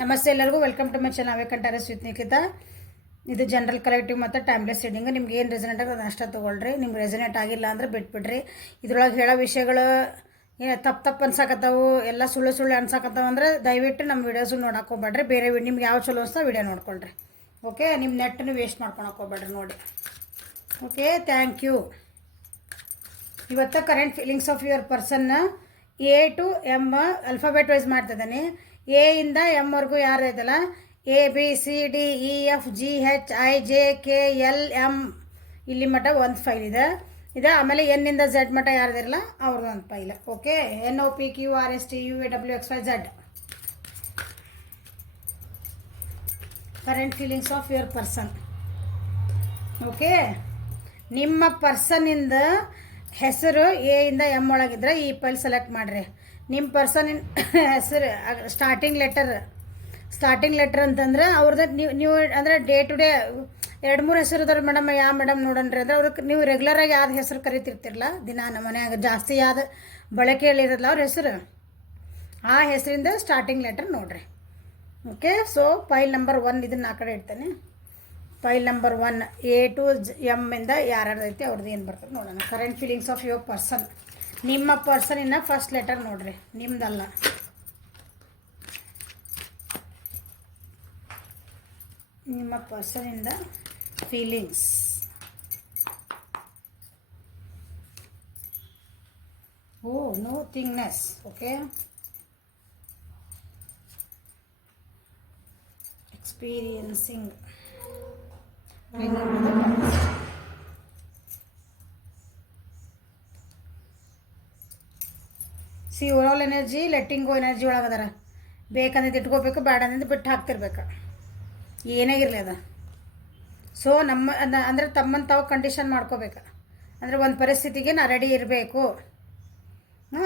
ನಮಸ್ತೆ ಎಲ್ಲರಿಗೂ welcome to my channel ಅವೇಕಂಟಾರಸ್ ವಿತ್ ನಿಖಿತಾ. ಇದು ಜನರಲ್ ಕಲೆಕ್ಟಿವ್ ಮತ್ತು ಟೈಮ್ಲೆಸ್ ರೀಡಿಂಗ್. ನಿಮ್ಗೆ ಏನು ರೆಸನೇಟ್ ಆಗೋದು ಅಷ್ಟೇ ತೊಗೊಳ್ರಿ. ನಿಮ್ಗೆ ರೆಸನೇಟ್ ಆಗಿಲ್ಲ ಅಂದರೆ ಬಿಟ್ಬಿಡ್ರಿ. ಇದ್ರೊಳಗೆ ಹೇಳೋ ವಿಷಯಗಳು ತಪ್ಪು ಅನ್ಸಕತ್ತಾವು, ಎಲ್ಲ ಸುಳ್ಳು ಅನ್ಸಕತ್ತಾವ ಅಂದರೆ ದಯವಿಟ್ಟು ನಮ್ಮ ವೀಡಿಯೋಸು ನೋಡಕ್ಕೆ ಹೋಗ್ಬೇಡ್ರಿ. ಬೇರೆ ನಿಮ್ಗೆ ಯಾವ ಚಲೋ ಅನ್ಸ್ತಾ ವೀಡಿಯೋ ನೋಡ್ಕೊಳ್ರಿ. ಓಕೆ, ನಿಮ್ಮ ನೆಟ್ಟನ್ನು ವೇಸ್ಟ್ ಮಾಡ್ಕೊಳಕ್ಕೆ ಹೋಗ್ಬೇಡ್ರಿ ನೋಡಿ. Okay, thank you. ಇವತ್ತು ಕರೆಂಟ್ ಫೀಲಿಂಗ್ಸ್ ಆಫ್ ಯುವರ್ ಪರ್ಸನ್ನ A to M alphabet wise ಮಾಡ್ತಿದ್ದಾನೆ. ಎ ಇಂದ ಎಮ್ ವರೆಗೂ ಯಾರು ಐತಲ್ಲ, A B C D E F G H I J K L M ಇಲ್ಲಿ ಮಟ್ಟ ಒಂದು ಫೈಲ್ ಇದೆ. ಆಮೇಲೆ ಎನ್ನಿಂದ ಝೆಡ್ ಮಟ್ಟ ಯಾರ್ದಿರಲ್ಲ ಅವ್ರದ್ದು ಒಂದು file. Okay, N O P Q R S T U V W X Y Z. Current feelings of your person. Okay, ನಿಮ್ಮ ಪರ್ಸನಿಂದ ಹೆಸರು ಎ ಇಂದ ಎಮ್ ಒಳಗಿದ್ರೆ ಈ ಫೈಲ್ ಸೆಲೆಕ್ಟ್ ಮಾಡಿರಿ. ನಿಮ್ಮ ಪರ್ಸನಿನ ಹೆಸರು ಸ್ಟಾರ್ಟಿಂಗ್ ಲೆಟರ್ ಅಂತಂದ್ರೆ ಅವ್ರದ್ದು ನೀವು ಅಂದರೆ ಡೇ ಟು ಡೇ 2-3 ಹೆಸರು ಇದಾರೆ ಮೇಡಮ್. ಯಾವ ಮೇಡಮ್ ನೋಡೋಣ್ರಿ ಅಂದರೆ ಅವ್ರಿಗೆ ನೀವು ರೆಗ್ಯುಲರಾಗಿ ಯಾವ್ದು ಹೆಸರು ಕರಿತಿರ್ತಿರಲ್ಲ, ದಿನ ನಮ್ಮ ಮನ್ಯಾಗ ಜಾಸ್ತಿ ಯಾವ್ದು ಬಳಕೆಯಲ್ಲಿರೋಲ್ಲ ಅವ್ರ ಹೆಸರು, ಆ ಹೆಸರಿಂದ ಸ್ಟಾರ್ಟಿಂಗ್ ಲೆಟರ್ ನೋಡಿರಿ. ಓಕೆ, ಸೊ ಫೈಲ್ ನಂಬರ್ 1 ಇದನ್ನು ಆ ಕಡೆ ಇಡ್ತೇನೆ. File number 1 A to M ಇಂದ ಯಾರ್ಯಾರು ಐತಿ ಅವ್ರದ್ದು ಏನು ಬರ್ತದೆ ನೋಡೋಣ. Current feelings of your person. ನಿಮ್ಮ ಪರ್ಸನಿನ ಫಸ್ಟ್ ಲೆಟರ್ ನೋಡ್ರಿ, ನಿಮ್ದಲ್ಲ. ನಿಮ್ಮ ಪರ್ಸನಿಂದ feelings. Oh, nothingness. Okay, experiencing. See overall energy letting go energy ಒಳಗದಾರ. ಬೇಕಂದಿದ್ದು ಇಟ್ಕೋಬೇಕು, ಬೇಡ ಅಂದಿದ್ದು ಬಿಟ್ಟು ಹಾಕ್ತಿರ್ಬೇಕು, ಏನೇ ಇರಲಿ ಅದ. ಸೊ ನಮ್ಮ ಅಂದರೆ ತಮ್ಮನ್ನು ತಾವು ಕಂಡೀಷನ್ ಮಾಡ್ಕೋಬೇಕು. ಅಂದರೆ ಒಂದು ಪರಿಸ್ಥಿತಿಗೆ ನಾ ರೆಡಿ ಇರಬೇಕು.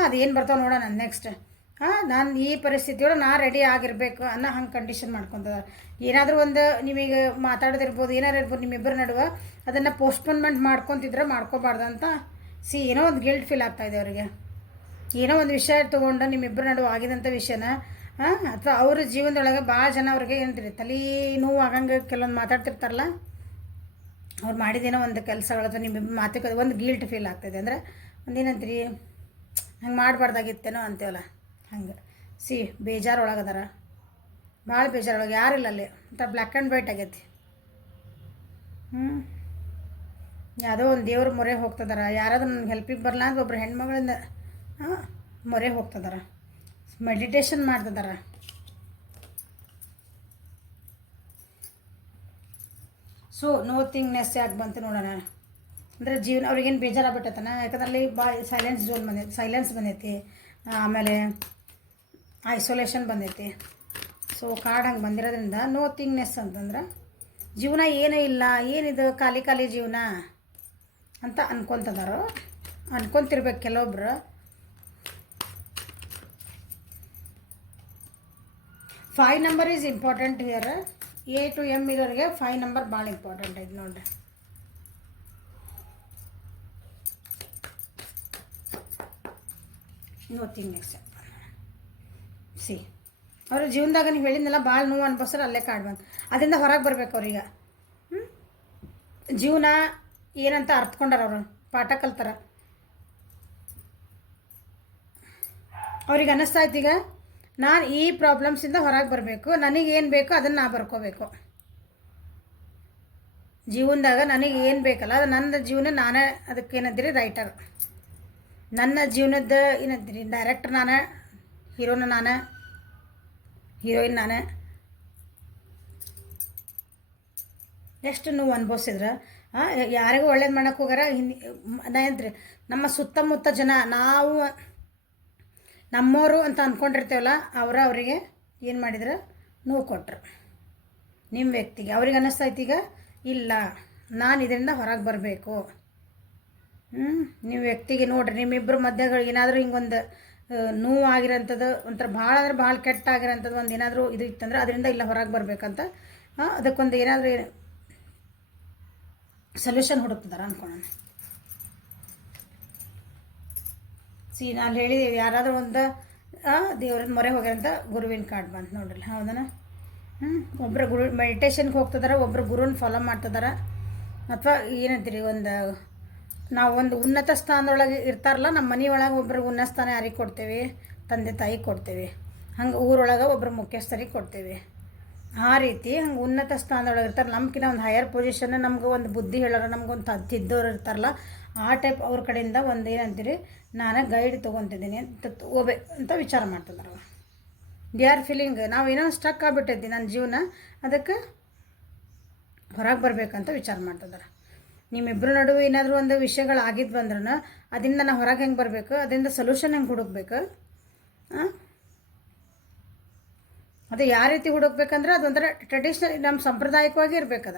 ಅದೇನು ಬರ್ತಾವೆ ನೋಡೋಣ ನೆಕ್ಸ್ಟ್. ನಾನು ಈ ಪರಿಸ್ಥಿತಿಯೊಳಗೆ ನಾ ರೆಡಿ ಆಗಿರಬೇಕು ಅನ್ನೋ ಹಂಗೆ ಕಂಡೀಷನ್ ಮಾಡ್ಕೊತದ. ಏನಾದರೂ ಒಂದು ನೀವೀಗ ಮಾತಾಡೋದಿರ್ಬೋದು, ಏನಾರು ಇರ್ಬೋದು ನಿಮ್ಮಿಬ್ಬರ ನಡುವೆ, ಅದನ್ನು ಪೋಸ್ಟ್ಪೋನ್ಮೆಂಟ್ ಮಾಡ್ಕೊತಿದ್ರೆ ಮಾಡ್ಕೋಬಾರ್ದು ಅಂತ. ಏನೋ ಒಂದು ಗಿಲ್ಟ್ ಫೀಲ್ ಆಗ್ತಾಯಿದೆ ಅವರಿಗೆ. ಏನೋ ಒಂದು ವಿಷಯ ತೊಗೊಂಡು ನಿಮ್ಮಿಬ್ಬರ ನಡುವೆ ಆಗಿದಂಥ ವಿಷಯನ ಅಥವಾ ಅವ್ರ ಜೀವನದೊಳಗೆ ಭಾಳ ಜನ ಅವ್ರಿಗೆ ಏನಂತೀರಿ ತಲೆ ನೋವು ಆಗಂಗೆ ಕೆಲವೊಂದು ಮಾತಾಡ್ತಿರ್ತಾರಲ್ಲ, ಅವ್ರು ಮಾಡಿದೇನೋ ಒಂದು ಕೆಲಸಗಳು ಅಥವಾ ನಿಮ್ಮಿಬ್ಬರು ಮಾತುಕತೆ ಒಂದು ಗಿಲ್ಟ್ ಫೀಲ್ ಆಗ್ತಾಯಿದೆ. ಅಂದರೆ ಒಂದೇನಂತೀರಿ, ಹಂಗೆ ಮಾಡಬಾರ್ದಾಗಿತ್ತೇನೋ ಅಂತೀವಲ್ಲ ಹಂಗೆ. ಬೇಜಾರೊಳಗದಾರ, ಭಾಳ ಬೇಜಾರೊಳಗೆ ಯಾರಿಲ್ಲ ಅಲ್ಲಿ ಅಂತ. ಬ್ಲ್ಯಾಕ್ ಆ್ಯಂಡ್ ವೈಟ್ ಆಗೈತಿ. ಯಾವುದೋ ಒಂದು ದೇವ್ರ ಮೊರೆ ಹೋಗ್ತದಾರ, ಯಾರಾದ್ರೂ ನನಗೆ ಹೆಲ್ಪಿಗೆ ಬರಲ್ಲ ಅಂತ ಒಬ್ಬರು ಹೆಣ್ಮಗಳಿಂದ ಮೊರೆ ಹೋಗ್ತದಾರ, ಮೆಡಿಟೇಷನ್ ಮಾಡ್ತಿದಾರ. ಸೊ ನೋ ಥಿಂಗ್ನೆಸ್ ಯಾಕೆ ಬಂತು ನೋಡೋಣ. ಅಂದರೆ ಜೀವನ ಅವ್ರಿಗೇನು ಬೇಜಾರಾಗ್ಬಿಟ್ಟತನ, ಯಾಕಂದ್ರೆ ಅಲ್ಲಿ ಸೈಲೆನ್ಸ್ ಬಂದೈತಿ, ಆಮೇಲೆ ಐಸೋಲೇಷನ್ ಬಂದೈತಿ. ಸೊ ಕಾರ್ಡ್ ಹಂಗೆ ಬಂದಿರೋದ್ರಿಂದ ನೋ ಥಿಂಗ್ನೆಸ್ ಅಂತಂದ್ರೆ ಜೀವನ ಏನೂ ಇಲ್ಲ, ಏನಿದು ಖಾಲಿ ಜೀವನ ಅಂತ ಅನ್ಕೊತದಾರೋ, ಅನ್ಕೊತಿರ್ಬೇಕು ಕೆಲವೊಬ್ರು. Five number is important here. A to M ಇರೋರಿಗೆ 5 ನಂಬರ್ ಭಾಳ ಇಂಪಾರ್ಟೆಂಟ್ ಐತೆ ನೋಡ್ರಿ. No thingness. ಅವ್ರ ಜೀವನದಾಗ ನೀವು ಹೇಳಿದ್ನೆಲ್ಲ ಭಾಳ ನೋವು ಅನ್ಭವಿಸ್ರೆ ಅಲ್ಲೇ ಕಾರ್ಡ್ ಬಂತು. ಅದರಿಂದ ಹೊರಗೆ ಬರ್ಬೇಕು ಅವ್ರಿಗೆ. ಜೀವನ ಏನಂತ ಅರ್ಥಕೊಂಡಾರ, ಅವರು ಪಾಠ ಕಲ್ತಾರ. ಅವ್ರಿಗೆ ಅನ್ನಿಸ್ತಾ ಇತ್ತು ಈಗ ನಾನು ಈ ಪ್ರಾಬ್ಲಮ್ಸಿಂದ ಹೊರಗೆ ಬರಬೇಕು, ನನಗೇನು ಬೇಕೋ ಅದನ್ನು ನಾ ಬರ್ಕೋಬೇಕು. ಜೀವನದಾಗ ನನಗೆ ಏನು ಬೇಕಲ್ಲ ಅದು ನನ್ನ ಜೀವನ ನಾನೇ ಅದಕ್ಕೇನಂತೀರಿ ರೈಟರ್. ನನ್ನ ಜೀವನದ ಏನಂತೀರಿ ಡೈರೆಕ್ಟರ್ ನಾನೇ, ಹೀರೋನ ನಾನೇ, ಹೀರೋಯಿನ್ ನಾನೇ. ಎಷ್ಟು ನೋವು ಅನುಭವಿಸಿದ್ರೆ ಯಾರಿಗೂ ಒಳ್ಳೇದು ಮಾಡೋಕ್ಕೆ ಹೋಗಾರ ಏನಂತೀರಿ, ನಮ್ಮ ಸುತ್ತಮುತ್ತ ಜನ ನಾವು ನಮ್ಮವರು ಅಂತ ಅಂದ್ಕೊಂಡಿರ್ತೇವಲ್ಲ, ಅವರಿಗೆ ಏನು ಮಾಡಿದ್ರೆ ನೋವು ಕೊಟ್ಟರು ನಿಮ್ಮ ವ್ಯಕ್ತಿಗೆ. ಅವ್ರಿಗೆ ಅನ್ನಿಸ್ತೈತಿ ಈಗ ಇಲ್ಲ ನಾನು ಇದರಿಂದ ಹೊರಗೆ ಬರಬೇಕು. ನೀವು ವ್ಯಕ್ತಿಗೆ ನೋಡಿರಿ, ನಿಮ್ಮಿಬ್ಬರು ಮಧ್ಯಗಳಿಗೆ ಏನಾದರೂ ಹಿಂಗೊಂದು ನೋವು ಆಗಿರೋಂಥದ್ದು, ಒಂಥರ ಭಾಳ ಅಂದ್ರೆ ಭಾಳ ಕೆಟ್ಟ ಆಗಿರೋಂಥದ್ದು ಒಂದು ಏನಾದರೂ ಇದು ಇತ್ತಂದ್ರೆ ಅದರಿಂದ ಇಲ್ಲ ಹೊರಗೆ ಬರಬೇಕಂತ ಅದಕ್ಕೊಂದು ಏನಾದರೂ ಸೊಲ್ಯೂಷನ್ ಹುಡುಕ್ತಿದಾರೆ ಅಂದ್ಕೊಳ್ಳೋಣ. ನಾನು ಹೇಳಿದ್ದೀವಿ ಯಾರಾದರೂ ಒಂದು ದೇವ್ರ ಮೊರೆ ಹೋಗ್ಯಾರಂತ ಗುರುವಿನ ಕಾರ್ಡ್ ಬಂತು ನೋಡ್ರಿ. ಹೌದನ? ಒಬ್ಬರು ಗುರು ಮೆಡಿಟೇಷನ್ಗೆ ಹೋಗ್ತಿದಾರೆ, ಒಬ್ಬರು ಗುರುನ ಫಾಲೋ ಮಾಡ್ತಿದಾರೆ. ಅಥವಾ ಏನಂತೀರಿ, ನಾವು ಒಂದು ಉನ್ನತ ಸ್ಥಾನದೊಳಗೆ ಇರ್ತಾರಲ್ಲ, ನಮ್ಮ ಮನೆಯೊಳಗೆ ಒಬ್ಬರು ಉನ್ನತ ಸ್ಥಾನ ಯಾರಿಗೆ ಕೊಡ್ತೇವೆ? ತಂದೆ ತಾಯಿಗೆ ಕೊಡ್ತೇವೆ. ಹಂಗೆ ಊರೊಳಗೆ ಒಬ್ಬರು ಮುಖ್ಯಸ್ಥರಿಗೆ ಕೊಡ್ತೇವೆ. ಆ ರೀತಿ ಹಂಗೆ ಉನ್ನತ ಸ್ಥಾನದೊಳಗೆ ಇರ್ತಾರೆ. ನಮ್ಗಿನ್ನ ಒಂದು ಹೈಯರ್ ಪೊಸಿಷನ್, ನಮ್ಗೆ ಒಂದು ಬುದ್ಧಿ ಹೇಳೋರು, ನಮ್ಗೊಂದು ತಿದ್ದೋರು ಇರ್ತಾರಲ್ಲ, ಆ ಟೈಪ್ ಅವ್ರ ಕಡೆಯಿಂದ ಒಂದು ಏನಂತೀರಿ, ನಾನು ಗೈಡ್ ತೊಗೊತಿದ್ದೀನಿ ಅಂತ ವಿಚಾರ ಮಾಡ್ತಿದ್ದಾರೆ. ದೇ ಆರ್ ಫೀಲಿಂಗ್ ನಾವೇನೋ ಸ್ಟಕ್ ಆಗಿಬಿಟ್ಟಿದ್ದಿ ನನ್ನ ಜೀವನ, ಅದಕ್ಕೆ ಹೊರಗೆ ಬರಬೇಕಂತ ವಿಚಾರ ಮಾಡ್ತಿದ್ದಾರೆ. ನಿಮ್ಮಿಬ್ಬರ ನಡುವೆ ಏನಾದರೂ ಒಂದು ವಿಷಯಗಳಾಗಿದ್ದು ಬಂದ್ರೂ ಅದರಿಂದ ನಾವು ಹೊರಗೆ ಹೆಂಗೆ ಬರಬೇಕು, ಅದರಿಂದ ಸೊಲ್ಯೂಷನ್ ಹೆಂಗೆ ಹುಡುಕ್ಬೇಕು. ಅದು ಯಾವ ರೀತಿ ಹುಡುಕ್ಬೇಕಂದ್ರೆ ಅದೊಂಥರ ಟ್ರೆಡಿಷ್ನಲ್, ನಮ್ಮ ಸಾಂಪ್ರದಾಯಿಕವಾಗಿ ಇರಬೇಕದ.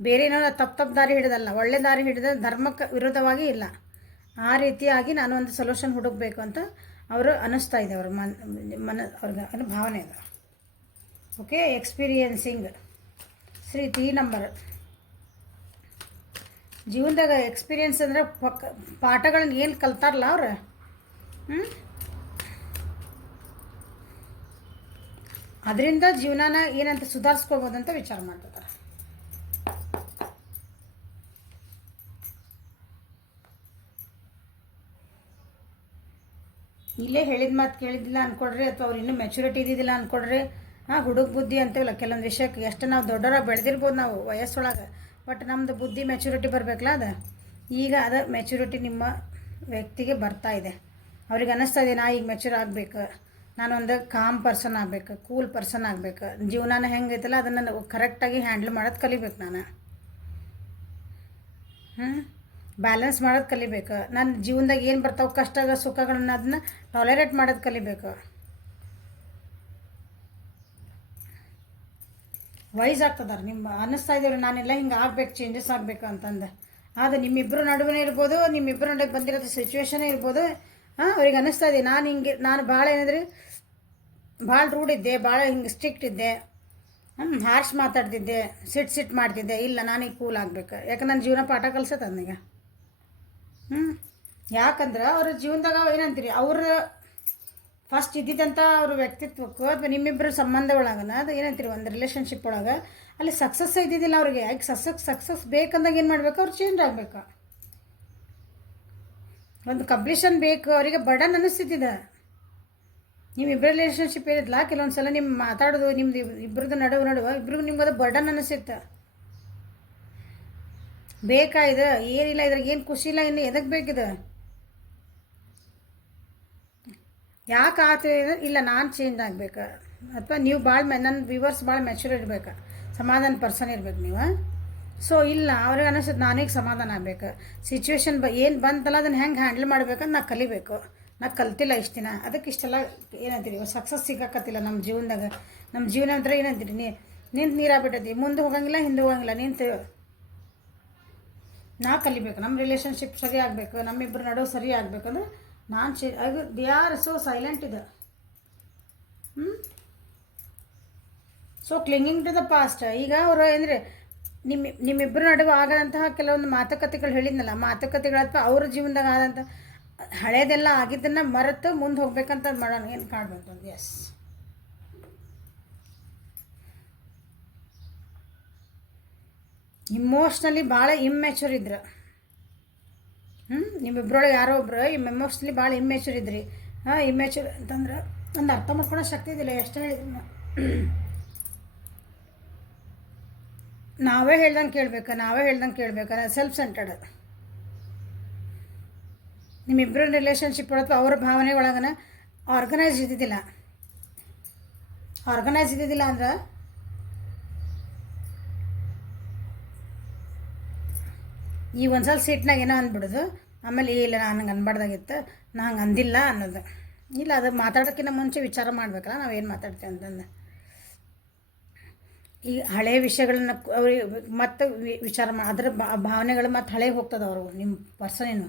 ಬೇರೆ ಏನೋ ತಪ್ಪು ದಾರಿ ಹಿಡಿದಲ್ಲ, ಒಳ್ಳೆ ದಾರಿ ಹಿಡಿದ ಧರ್ಮಕ್ಕೆ ವಿರೋಧವಾಗಿ ಇಲ್ಲ. ಆ ರೀತಿಯಾಗಿ ನಾನು ಒಂದು ಸೊಲ್ಯೂಷನ್ ಹುಡುಕಬೇಕು ಅಂತ ಅವರು ಅನ್ನಿಸ್ತಾ ಇದೆ. ಅವ್ರ ಅವ್ರಿಗೆ ಭಾವನೆ ಇದೆ. Okay, experiencing 3 number. ಜೀವನದಾಗ ಎಕ್ಸ್ಪೀರಿಯನ್ಸ್ ಅಂದರೆ ಪಾಠಗಳನ್ನ ಏನು ಕಲ್ತಾರಲ್ಲ ಅವ್ರು, ಅದರಿಂದ ಜೀವನನ ಏನಂತ ಸುಧಾರಿಸ್ಕೋಬೋದಂತ ವಿಚಾರ ಮಾಡ್ತಿದ್ದಾರೆ. ಇಲ್ಲೇ ಹೇಳಿದ ಮಾತು ಕೇಳಿದ್ದಿಲ್ಲ ಅಂದ್ಕೊಡ್ರಿ, ಅಥವಾ ಅವ್ರು ಇನ್ನೂ ಮೆಚುರಿಟಿ ಇದ್ದಿದ್ದಿಲ್ಲ ಅಂದ್ಕೊಡ್ರಿ. ಹುಡುಗ ಬುದ್ಧಿ ಅಂತೀವಲ್ಲ, ಕೆಲವೊಂದು ವಿಷಯಕ್ಕೆ ಎಷ್ಟು ನಾವು ದೊಡ್ಡವರ ಬೆಳೆದಿರ್ಬೋದು ನಾವು ವಯಸ್ಸೊಳಗೆ, ಬಟ್ ನಮ್ಮದು ಬುದ್ಧಿ ಮೆಚುರಿಟಿ ಬರಬೇಕಲ್ಲ, ಅದು ಈಗ ಅದು ಮೆಚುರಿಟಿ ನಿಮ್ಮ ವ್ಯಕ್ತಿಗೆ ಬರ್ತಾ ಇದೆ. ಅವ್ರಿಗೆ ಅನ್ನಿಸ್ತಾ ಇದೆ, ನಾ ಈಗ ಮೆಚೂರ್ ಆಗಬೇಕು, ನಾನೊಂದು ಕಾಮ್ ಪರ್ಸನ್ ಆಗಬೇಕು, ಕೂಲ್ ಪರ್ಸನ್ ಆಗಬೇಕು, ಜೀವನನ ಹೆಂಗೈತಲ್ಲ ಅದನ್ನು ಕರೆಕ್ಟಾಗಿ ಹ್ಯಾಂಡಲ್ ಮಾಡೋದು ಕಲಿಬೇಕು. ನಾನು ಬ್ಯಾಲೆನ್ಸ್ ಮಾಡೋದು ಕಲಿಬೇಕು. ನನ್ನ ಜೀವನದಾಗ ಏನು ಬರ್ತಾವೆ ಕಷ್ಟ ಸುಖಗಳನ್ನ ಅದನ್ನ ಟಾಲರೇಟ್ ಮಾಡೋದು ಕಲಿಬೇಕು. ವೈಸ್ ಆಗ್ತದಾರೆ. ನಿಮ್ಮ ಅನ್ನಿಸ್ತಾ ಇದ್ದೀವಿ ನಾನೆಲ್ಲ ಹಿಂಗೆ ಆಗ್ಬೇಕು, ಚೇಂಜಸ್ ಆಗಬೇಕು ಅಂತಂದು. ಅದು ನಿಮ್ಮಿಬ್ಬರು ನಡುವೆ ಇರ್ಬೋದು, ನಿಮ್ಮಿಬ್ಬರು ನಡುವೆ ಬಂದಿರೋ ಸಿಚುವೇಶನೇ ಇರ್ಬೋದು. ಅವ್ರಿಗೆ ಅನ್ನಿಸ್ತಾ ಇದೆ, ನಾನು ಭಾಳ ಏನಿದ್ರಿ ಭಾಳ ರೂಢ್ ಇದ್ದೆ, ಭಾಳ ಹಿಂಗೆ ಸ್ಟ್ರಿಕ್ಟ್ ಇದ್ದೆ, ಹಾರ್ಶ್ ಮಾತಾಡ್ತಿದ್ದೆ, ಸಿಟ್ ಮಾಡ್ತಿದ್ದೆ. ಇಲ್ಲ, ನಾನೀಗ ಕೂಲ್ ಆಗಬೇಕು. ಯಾಕಂದ್ರೆ ನನ್ನ ಜೀವನ ಪಾಠ ಕಲ್ಸತ್ತೆ ನನಗೆ. ಯಾಕಂದ್ರೆ ಅವ್ರ ಜೀವನದಾಗ ಏನಂತೀರಿ, ಅವ್ರ ಫಸ್ಟ್ ಇದ್ದಿದ್ದಂಥ ಅವ್ರ ವ್ಯಕ್ತಿತ್ವಕ್ಕೂ ಅಥವಾ ನಿಮ್ಮಿಬ್ಬರ ಸಂಬಂಧ ಒಳಗನ ಅದು ಏನಂತೀರಿ, ಒಂದು ರಿಲೇಷನ್ಶಿಪ್ ಒಳಗೆ ಅಲ್ಲಿ ಸಕ್ಸಸ್ ಇದ್ದಿದ್ದಿಲ್ಲ ಅವ್ರಿಗೆ. ಯಾಕೆ ಸಕ್ಸಸ್ ಬೇಕಂದಾಗ ಏನು ಮಾಡಬೇಕು, ಅವ್ರು ಚೇಂಜ್ ಆಗಬೇಕು. ಒಂದು ಕಂಪ್ಲೀಷನ್ ಬೇಕು ಅವರಿಗೆ. ಬರ್ಡನ್ ಅನ್ನಿಸ್ತಿದ್ದ ನಿಮ್ಮಿಬ್ಬರ ರಿಲೇಷನ್ಶಿಪ್ ಇರೋದಿಲ್ಲ, ಕೆಲವೊಂದು ಸಲ ನಿಮ್ಮ ಮಾತಾಡೋದು ನಿಮ್ದು ಇಬ್ಬರದ್ದು ನಡುವೆ ಇಬ್ರಿಗೂ ನಿಮ್ಗೆ ಅದು ಬರ್ಡನ್ ಅನ್ನಿಸುತ್ತೆ. ಬೇಕಾಯ್ದು ಏನಿಲ್ಲ, ಇದ್ರಾಗ ಏನು ಖುಷಿ ಇಲ್ಲ, ಇನ್ನು ಎದಕ್ಕೆ ಬೇಕಿದೆ, ಯಾಕೆ ಆತು ಇಲ್ಲ, ನಾನು ಚೇಂಜ್ ಆಗಬೇಕು. ಅಥವಾ ನೀವು ಭಾಳ ನನ್ನ ವ್ಯೂವರ್ಸ್ ಭಾಳ ಮೆಚೂರ್ ಇರಬೇಕು, ಸಮಾಧಾನ ಪರ್ಸನ್ ಇರ್ಬೇಕು ನೀವು. ಸೊ ಇಲ್ಲ, ಅವ್ರಿಗೆ ಅನ್ನಿಸುತ್ತೆ ನಾನೀಗ ಸಮಾಧಾನ ಆಗಬೇಕು. ಸಿಚುವೇಶನ್ ಏನು ಬಂತಲ್ಲ ಅದನ್ನು ಹೆಂಗೆ ಹ್ಯಾಂಡಲ್ ಮಾಡ್ಬೇಕಂತ ನಾ ಕಲಿಬೇಕು. ನಾ ಕಲ್ತಿಲ್ಲ ಇಷ್ಟು ದಿನ, ಅದಕ್ಕೆ ಇಷ್ಟೆಲ್ಲ ಏನಂತೀರಿ ಸಕ್ಸಸ್ ಸಿಗಕತ್ತಿಲ್ಲ ನಮ್ಮ ಜೀವನದಾಗ. ನಮ್ಮ ಜೀವನ ಅಂದ್ರೆ ಏನಂತೀರಿ, ನಿಂತು ನೀರಾಗ್ಬಿಟ್ಟೈತಿ, ಮುಂದೆ ಹೋಗಂಗಿಲ್ಲ, ಹಿಂದೆ ಹೋಗಂಗಿಲ್ಲ, ನಿಂತು ನಾ ಕಲಿಬೇಕು. ನಮ್ಮ ರಿಲೇಷನ್ಶಿಪ್ ಸರಿ ಆಗಬೇಕು, ನಮ್ಮಿಬ್ಬರು ನಡುವೆ ಸರಿ ಆಗಬೇಕಂದ್ರೆ ನಾನು ದೇ ಆರ್ ಸೋ ಸೈಲೆಂಟ್ ಇದೆ. So clinging to the past. ಈಗ ಅವರು ಅಂದರೆ ನಿಮ್ಮಿಬ್ಬರ ನಡುವೆ ಆಗದಂತಹ ಕೆಲವೊಂದು ಮಾತುಕತೆಗಳು ಹೇಳಿದ್ನಲ್ಲ, ಮಾತುಕತೆಗಳು ಅಥವಾ ಅವ್ರ ಜೀವನದಾಗ ಆದಂಥ ಹಳೇದೆಲ್ಲ ಆಗಿದ್ದನ್ನು ಮರೆತು ಮುಂದೆ ಹೋಗ್ಬೇಕಂತ ಮಾಡೋಣ. ಏನು ಕಾಡ್ಬೇಕು ಅಂತ. ಎಸ್, ಇಮೋಷ್ನಲಿ ಭಾಳ ಇಮ್ಮೆಚೂರ್ ಇದ್ರು. ನಿಮ್ಮಿಬ್ಬರೊಳಗೆ ಯಾರೋ ಒಬ್ರು ಎಮೋಷ್ನಲಿ ಭಾಳ ಇಮ್ಮೆಚೂರ್ ಇದ್ರಿ. ಇಮ್ಮೆಚೂರ್ ಅಂತಂದ್ರೆ ಒಂದು ಅರ್ಥ ಮಾಡ್ಕೊಳ್ಳೋ ಶಕ್ತಿ ಇದ್ದಿಲ್ಲ. ಎಷ್ಟು ಹೇಳಿದ್ರು ನಾವೇ ಹೇಳ್ದಂಗೆ ಕೇಳ್ಬೇಕು, ಸೆಲ್ಫ್ ಸೆಂಟರ್ಡ್. ನಿಮ್ಮಿಬ್ಬರ ರಿಲೇಷನ್ಶಿಪ್ ಒಳಗೆ ಅವ್ರ ಭಾವನೆ ಒಳಗನ ಆರ್ಗನೈಸ್ ಇದ್ದಿದ್ದಿಲ್ಲ ಅಂದ್ರೆ ಈ ಒಂದ್ಸಲ ಸೀಟ್ನಾಗ ಏನೋ ಅಂದ್ಬಿಡೋದು, ಆಮೇಲೆ ಇಲ್ಲ ನಾನು ಹಂಗೆ ಅನ್ಬಾರ್ದಾಗಿತ್ತು, ನಾ ಹಂಗೆ ಅಂದಿಲ್ಲ ಅನ್ನೋದು. ಇಲ್ಲ, ಅದು ಮಾತಾಡೋಕ್ಕಿಂತ ಮುಂಚೆ ವಿಚಾರ ಮಾಡ್ಬೇಕಲ್ಲ ನಾವೇನು ಮಾತಾಡ್ತೀವಿ ಅಂತಂದು. ಈ ಹಳೆಯ ವಿಷಯಗಳನ್ನ ಅವ್ರಿಗೆ ಮತ್ತೆ ವಿಚಾರ ಅದ್ರ ಭಾವನೆಗಳು ಮತ್ತು ಹಳೆ ಹೋಗ್ತದೆ. ಅವರು ನಿಮ್ಮ ಪರ್ಸನೇನು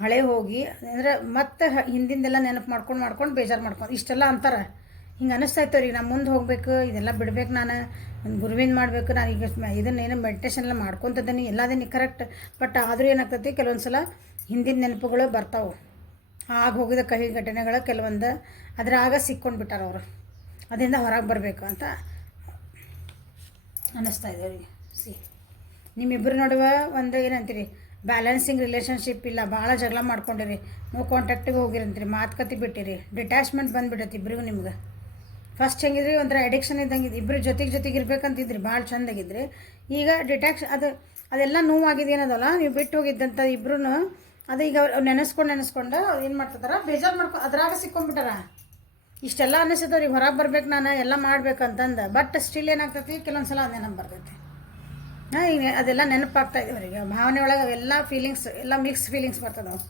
ಹಳೆ ಹೋಗಿ ಅಂದರೆ ಮತ್ತೆ ಹಿಂದಿಂದೆಲ್ಲ ನೆನಪು ಮಾಡ್ಕೊಂಡು ಬೇಜಾರು ಮಾಡ್ಕೊಂಡು ಇಷ್ಟೆಲ್ಲ ಅಂತಾರೆ. ಹಿಂಗೆ ಅನ್ನಿಸ್ತಾ ಇರ್ತವ್ರಿ, ನಾನು ಮುಂದೆ ಹೋಗ್ಬೇಕು, ಇದೆಲ್ಲ ಬಿಡ್ಬೇಕು, ನಾನು ಒಂದು ಗುರುವಿನ ಮಾಡಬೇಕು, ನಾನು ಈಗ ಇದನ್ನೇನು ಮೆಡಿಟೇಷನ್ ಎಲ್ಲ ಮಾಡ್ಕೊತಿದ್ದೀನಿ, ಎಲ್ಲದೇನು ಕರೆಕ್ಟ್. ಬಟ್ ಆದರೂ ಏನಾಗ್ತೈತಿ, ಕೆಲವೊಂದು ಸಲ ಹಿಂದಿನ ನೆನಪುಗಳು ಬರ್ತಾವೆ, ಆಗ ಹೋಗಿದ ಕಹಿ ಘಟನೆಗಳು ಕೆಲವೊಂದು ಅದ್ರಾಗ ಸಿಕ್ಕೊಂಡು ಬಿಟ್ಟಾರ ಅವರು. ಅದರಿಂದ ಹೊರಗೆ ಬರಬೇಕು ಅಂತ ಅನ್ನಿಸ್ತಾ ಇದೆ ಅವರಿಗೆ. ನಿಮ್ಮಿಬ್ಬರ ನಡುವೆ ಒಂದು ಏನಂತೀರಿ ಬ್ಯಾಲೆನ್ಸಿಂಗ್ ರಿಲೇಷನ್ಶಿಪ್ ಇಲ್ಲ, ಭಾಳ ಜಗಳ ಮಾಡ್ಕೊಂಡಿರಿ, ನೋ ಕಾಂಟ್ಯಾಕ್ಟಿಗೆ ಹೋಗಿರಂತೀರಿ, ಮಾತುಕತೆ ಬಿಟ್ಟಿರಿ, ಡಿಟ್ಯಾಚ್ಮೆಂಟ್ ಬಂದುಬಿಟ್ಟೈತಿ ಇಬ್ಬರಿಗೂ ನಿಮ್ಗೆ. ಫಸ್ಟ್ ಹೆಂಗಿದ್ರಿ ಒಂಥರ ಅಡಿಕ್ಷನ್ ಇದ್ದಂಗೆ ಇಬ್ಬರು ಜೊತೆಗೆ ಇರ್ಬೇಕಂತಿದ್ರಿ, ಭಾಳ ಚೆಂದಾಗಿದ್ರಿ. ಈಗ ಅದೆಲ್ಲ ನೋವಾಗಿದೆ ಏನದಲ್ಲ, ನೀವು ಬಿಟ್ಟು ಹೋಗಿದ್ದಂಥ ಇಬ್ಬರೂ ಅದು ಈಗ ಅವ್ರು ನೆನೆಸ್ಕೊಂಡು ಏನು ಮಾಡ್ತಿದಾರ, ಬೇಜಾರು ಅದ್ರಾಗ ಸಿಕ್ಕೊಂಡ್ಬಿಟ್ಟಾರ. ಇಷ್ಟೆಲ್ಲ ಅನ್ನಿಸ್ತವ್ರಿಗೆ ಹೊರಗೆ ಬರ್ಬೇಕು, ನಾನು ಎಲ್ಲ ಮಾಡ್ಬೇಕಂತಂದು. ಬಟ್ ಸ್ಟಿಲ್ ಏನಾಗ್ತೈತಿ, ಕೆಲವೊಂದು ಸಲ ಅದು ನೆನಪು ಬರ್ತೈತಿ. ಈಗ ಅದೆಲ್ಲ ನೆನಪಾಗ್ತಾ ಇದೆ ಅವರಿಗೆ, ಭಾವನೆ ಒಳಗೆ ಅವೆಲ್ಲ ಫೀಲಿಂಗ್ಸ್ ಎಲ್ಲ ಮಿಕ್ಸ್ ಫೀಲಿಂಗ್ಸ್ ಬರ್ತದವು.